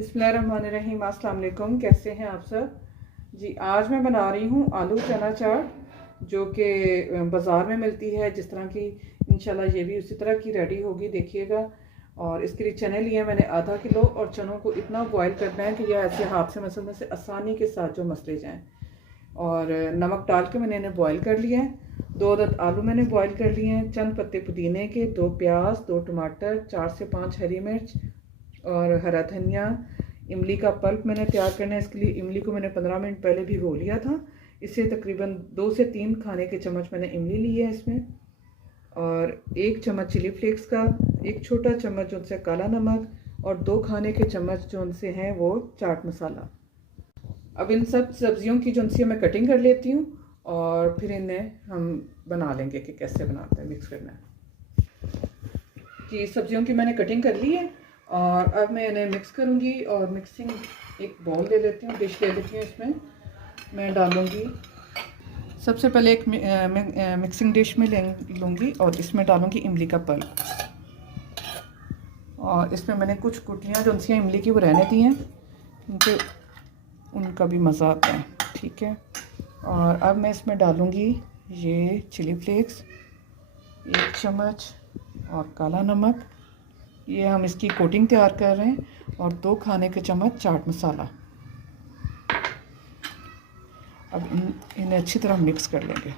बिस्मिल्लाहिर्रहमानिर्रहीम। अस्सलाम वालेकुम। कैसे हैं आप सब जी। आज मैं बना रही हूँ आलू चना चाट जो कि बाज़ार में मिलती है जिस तरह की। इंशाल्लाह ये भी उसी तरह की रेडी होगी, देखिएगा। और इसके लिए चने लिए मैंने आधा किलो और चनों को इतना बॉयल करना है कि यह ऐसे हाथ से मसलने से आसानी के साथ जो मसले जाएँ। और नमक डाल के मैंने इन्हें बॉयल कर लिया है। 2 अदद आलू मैंने बॉयल कर लिए हैं, चंद पत्ते पुदीने के, 2 प्याज, 2 टमाटर, 4 से 5 हरी मिर्च और हरा धनिया। इमली का पल्प मैंने तैयार करना है। इसके लिए इमली को मैंने 15 मिनट पहले भिगो लिया था। इससे तकरीबन 2 से 3 खाने के चम्मच मैंने इमली ली है इसमें। और 1 चम्मच चिली फ्लेक्स का, 1 छोटा चम्मच जो उनसे काला नमक और 2 खाने के चम्मच जो उनसे हैं वो चाट मसाला। अब इन सब सब्जियों की जो उनसे मैं कटिंग कर लेती हूँ और फिर इन्हें हम बना लेंगे कि कैसे बनाते हैं, मिक्स करना है कि सब्जियों की मैंने कटिंग कर ली है। और अब मैं इन्हें मिक्स करूँगी और मिक्सिंग एक बाउल ले लेती हूँ, डिश ले लेती हूँ। इसमें मैं डालूँगी, सबसे पहले एक मिक्सिंग डिश में लूँगी और इसमें डालूँगी इमली का पल्प। और इसमें मैंने कुछ गुठलियाँ जो उनसे इमली की वो रहने दी हैं क्योंकि उनका भी मज़ा आता है, ठीक है। और अब मैं इसमें डालूँगी ये चिली फ्लेक्स 1 चम्मच और काला नमक, ये हम इसकी कोटिंग तैयार कर रहे हैं। और 2 खाने के चम्मच चाट मसाला। अब इन्हें अच्छी तरह मिक्स कर लेंगे।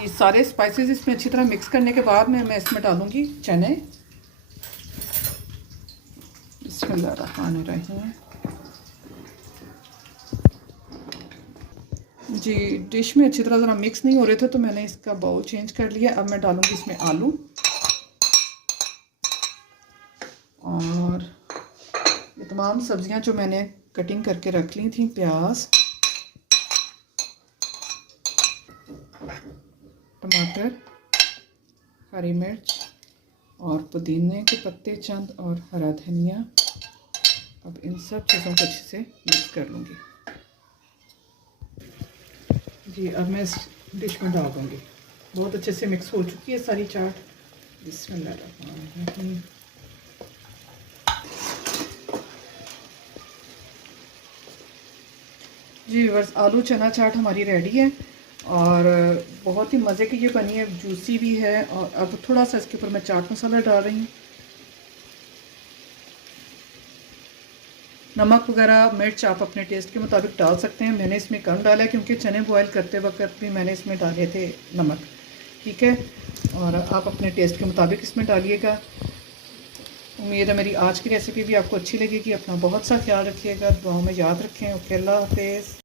ये सारे स्पाइसेस इसमें अच्छी तरह मिक्स करने के बाद मैं इसमें डालूँगी चने। बिस्मिल्लाहिर्रहमानिर्रहीम। जी, डिश में अच्छी तरह ज़रा मिक्स नहीं हो रहे थे तो मैंने इसका बाउल चेंज कर लिया। अब मैं डालूँगी इसमें आलू और ये तमाम सब्जियां जो मैंने कटिंग करके रख ली थी, प्याज, टमाटर, हरी मिर्च और पुदीने के पत्ते चंद और हरा धनिया। अब इन सब चीज़ों को अच्छे से मिक्स कर लूँगी जी। अब मैं इस डिश में डाल दूँगी। बहुत अच्छे से मिक्स हो चुकी है सारी चाट। बिस्मिल्लाहिर्रहमानिर्रहीम। जी बस आलू चना चाट हमारी रेडी है और बहुत ही मज़े की ये बनी है, जूसी भी है। और अब थोड़ा सा इसके ऊपर मैं चाट मसाला डाल रही हूँ। नमक वगैरह मिर्च आप अपने टेस्ट के मुताबिक डाल सकते हैं। मैंने इसमें कम डाला है क्योंकि चने बॉयल करते वक्त भी मैंने इसमें डाले थे नमक, ठीक है। और आप अपने टेस्ट के मुताबिक इसमें डालिएगा। उम्मीद है मेरी आज की रेसिपी भी आपको अच्छी लगेगी। अपना बहुत सा ख्याल रखिएगा, दुआओं में याद रखें। ओके, अल्लाह हाफिज़।